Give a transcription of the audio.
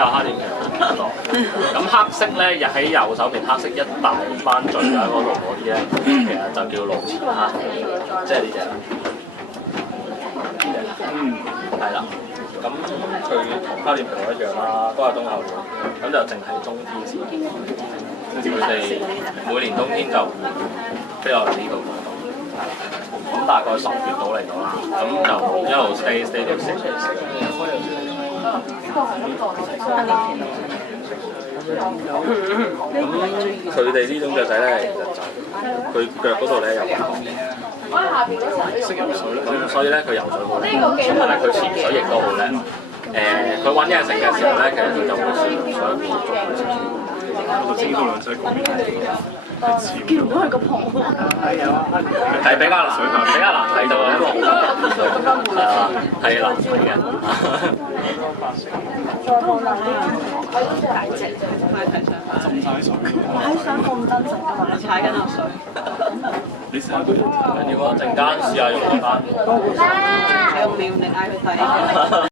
有蝦點皮。咁黑色咧，喺右手邊黑色一大班聚喺嗰度嗰啲咧，其實就叫露前蝦，即係呢隻。係啦。咁佢同蝦點皮一樣啦，都係冬候鳥，咁就淨係冬天先。佢哋每年冬天就飛落嚟呢度。咁大概10月到嚟到啦，咁就一路 stay 到4月。咁佢哋呢種雀仔咧，其實就佢腳嗰度咧有個識游水，咁所以咧佢游水好叻，同埋佢潛水亦都好叻。佢揾嘢食嘅時候咧，其實佢就會潛水我整多兩隻講。見唔到佢個旁。係比較難睇到嘅，因為係難睇嘅。大隻，快睇上下。浸晒水。我喺想咁真實㗎嘛，踩緊落水。你試下佢。跟住我陣間試下用嗰單。你用秒你嗌佢睇。